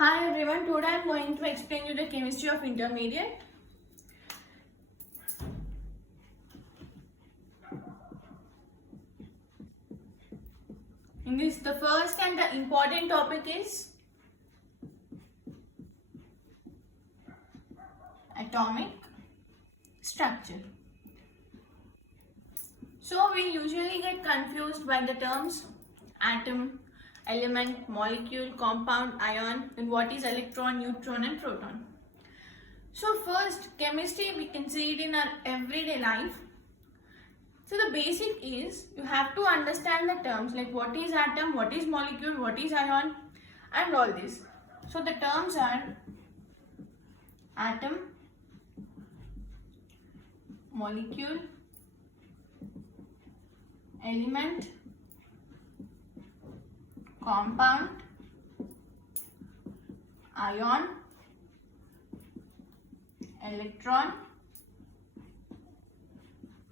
Hi everyone, today I am going to explain you the chemistry of intermediate. In this, the first and the important topic is atomic structure. So we usually get confused by the terms atom, element, molecule, compound, ion, and what is electron, neutron and proton. So first, chemistry we can see it in our everyday life. So the basic is you have to understand the terms like what is atom, what is molecule, what is ion and all this. So the terms are atom, molecule, element, compound, ion, electron,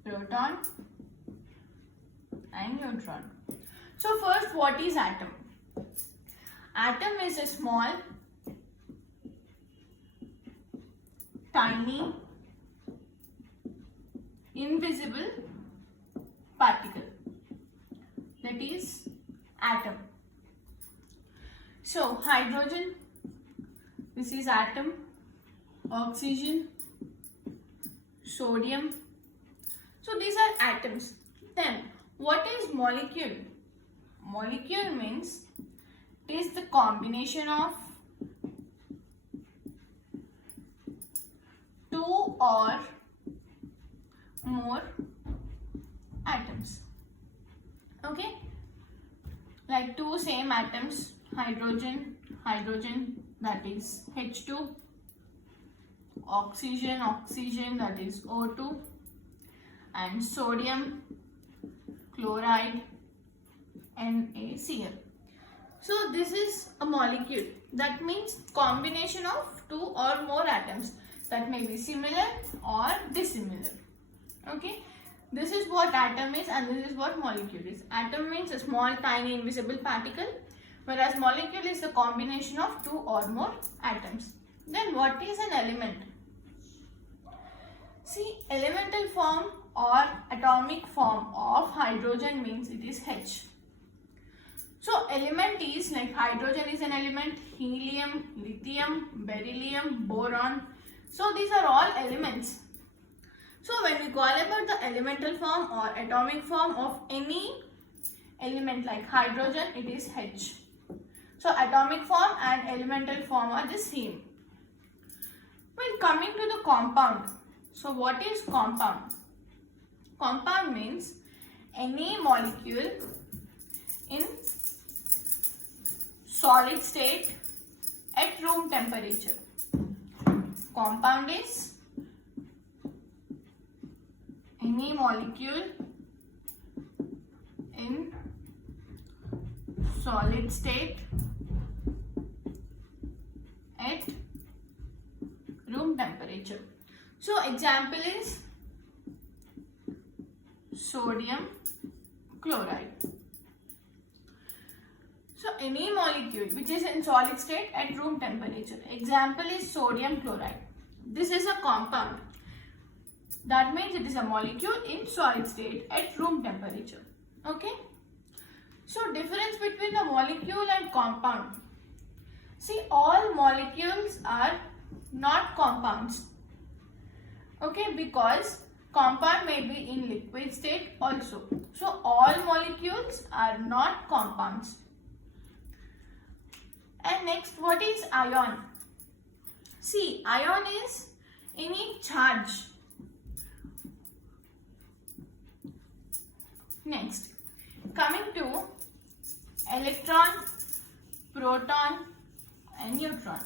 proton and neutron. So first, what is atom? Atom is a small, tiny, invisible particle. That is atom. So hydrogen, this is atom, oxygen, sodium. So these are atoms. Then what is molecule? Molecule means it is the combination of two or more atoms. Okay? Like two same atoms, hydrogen, that is H2, oxygen, that is O2, and sodium, chloride, NaCl. So this is a molecule. That means combination of two or more atoms that may be similar or dissimilar. Okay. This is what atom is and this is what molecule is. Atom means a small, tiny, invisible particle, whereas molecule is the combination of two or more atoms. Then what is an element? See, elemental form or atomic form of hydrogen means it is H. So element is like hydrogen is an element, helium, lithium, beryllium, boron. So these are all elements. So when we call about the elemental form or atomic form of any element like hydrogen, it is H. So atomic form and elemental form are the same. Well, coming to the compound. So what is compound? Compound means any molecule in solid state at room temperature. Compound is any molecule in solid state at room temperature. So example is sodium chloride. So any molecule which is in solid state at room temperature. Example is sodium chloride. This is a compound. That means it is a molecule in solid state at room temperature. Okay. So difference between the molecule and compound. See, all molecules are not compounds. Okay, because compound may be in liquid state also. So all molecules are not compounds. And next, what is ion? See, ion is any charge. Next, coming to electron, proton and neutron.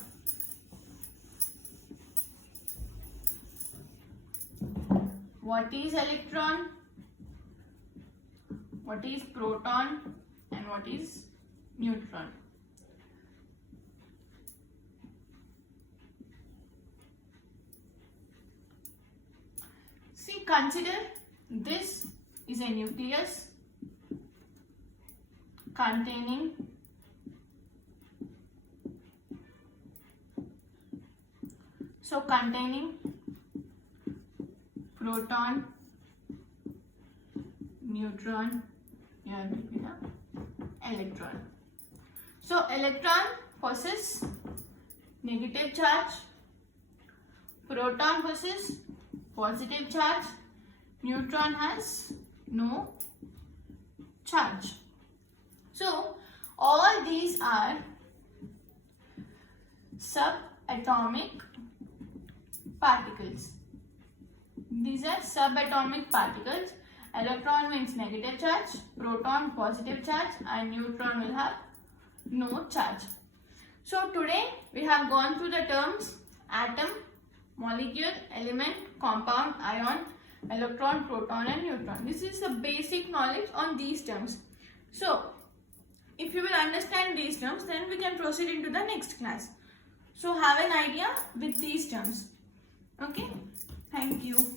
What is electron? What is proton? And what is neutron? See, consider this is a nucleus containing So containing proton, neutron, here will be the electron. So electron possesses negative charge, proton possesses positive charge, neutron has no charge. So all these are subatomic particles. These are subatomic particles. Electron means negative charge, proton positive charge, and neutron will have no charge. So today we have gone through the terms atom, molecule, element, compound, ion, electron, proton and neutron. This is the basic knowledge on these terms. So if you will understand these terms, then we can proceed into the next class. So have an idea with these terms. Okay, thank you.